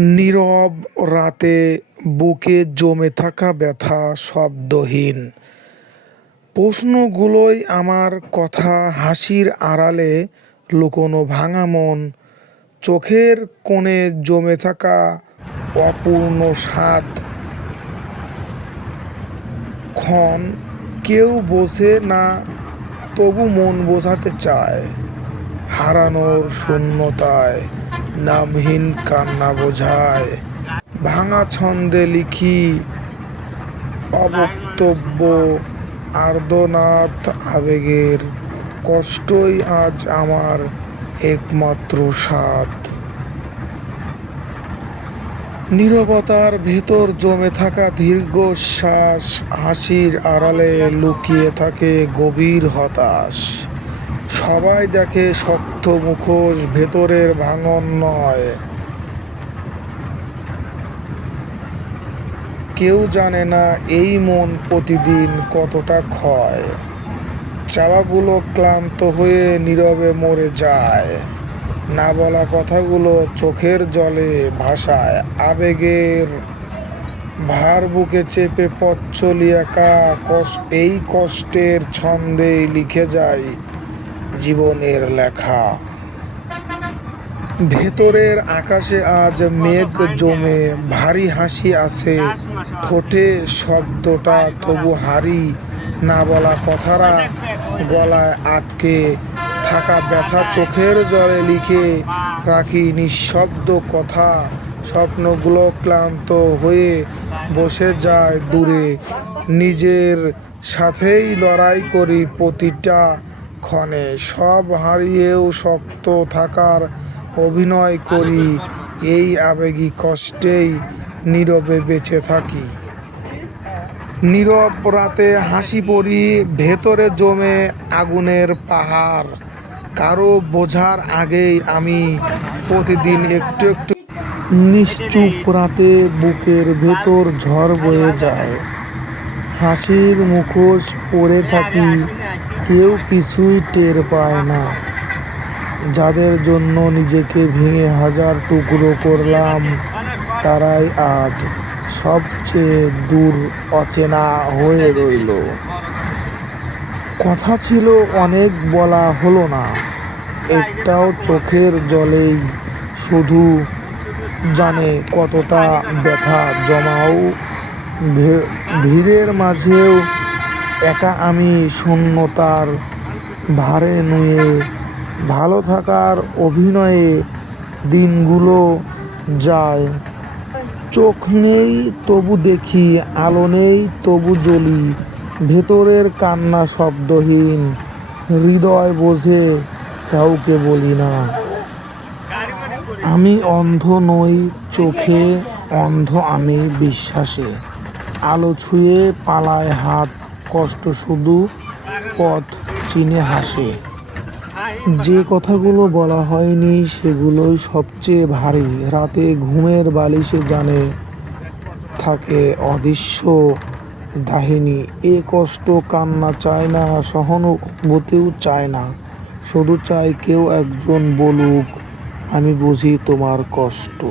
নীরব রাতে বুকে জমে থাকা ব্যথা শব্দহীন প্রশ্নগুলোই আমার কথা, হাসির আড়ালে লুকোনো ভাঙা মন, চোখের কোণে জমে থাকা অপূর্ণ স্বাদ ক্ষণ। কেউ বোঝে না, তবু মন বোঝাতে চায়। হারানোর শূন্যতায় নামহীন কান্না বোঝায়। ভাঙা ছন্দে লিখি অবক্তব্য, আর্তনাদ আবেগের। কষ্টই আজ আমার একমাত্র স্বাদ। নীরবতার ভেতর জমে থাকা দীর্ঘশ্বাস, হাসির আড়ালে লুকিয়ে থাকে গভীর হতাশ। সবাই দেখে শক্ত মুখোশ, ভেতরের ভাঙন নয়। কেউ জানে না এই মন প্রতিদিন কতটা ক্ষয়। চাওয়াগুলো ক্লান্ত হয়ে নীরবে মরে যায়। না বলা কথাগুলো চোখের জলে ভাসায়। আবেগের ভার বুকে চেপে পথ চলি একা। এই কষ্টের ছন্দেই লিখে যায় জীবনের লেখা। ভেতরের আকাশে আজ মেঘ জমে, ভারী হাসি আছে ঠোঁটে, শব্দটা তবু হারি। না বলা কথারা গলায় আটকে থাকা ব্যথা চোখের জলে লিখে রাখি নিঃশব্দ কথা। স্বপ্নগুলো ক্লান্ত হয়ে বসে যায় দূরে। নিজের সাথেই লড়াই করি প্রতিটা ক্ষণে। সব হারিয়েও শক্ত থাকার অভিনয় করি। এই আবেগী কষ্টেই নীরবে বেঁচে থাকি। নীরব রাতে হাসি পড়ি, ভেতরে জমে আগুনের পাহাড়। কারো বোঝার আগেই আমি প্রতিদিন একটু একটু। নিশ্চুপ রাতে বুকের ভেতর ঝড় বয়ে যায়। হাসির মুখোশ পরে থাকি, কেউ কিছুই টের পায় না। যাদের জন্য নিজেকে ভেঙে হাজার টুকরো করলাম, তারাই আজ সবচেয়ে দূর, অচেনা হয়ে রইল। কথা ছিল অনেক, বলা হলো না একটাও। চোখের জলেই শুধু জানে কতটা ব্যথা জমাও। ভিড়ের মাঝেও একা আমি, শূন্যতার ভারে নুয়ে। ভালো থাকার অভিনয়ে দিনগুলো যায়। চোখ নেই তবু দেখি, আলো নেই তবু জ্বলি। ভেতরের কান্না শব্দহীন, হৃদয় বোঝে কাউকে বলি না। আমি অন্ধ নই চোখে, অন্ধ আমি বিশ্বাসে। আলো ছুঁয়ে পালায় হাত, কষ্ট শুধু পথ চিনে হাসে। যে কথাগুলো বলা হয়নি সেগুলোই সবচেয়ে ভারী। রাতে ঘুমের বালিশে জানে থাকে অদৃশ্য দাহিনী। এ কষ্ট কান্না চায় না, সহানুভূতিও চায় না। শুধু চায় কেউ একজন বলুক, আমি বুঝি তোমার কষ্ট।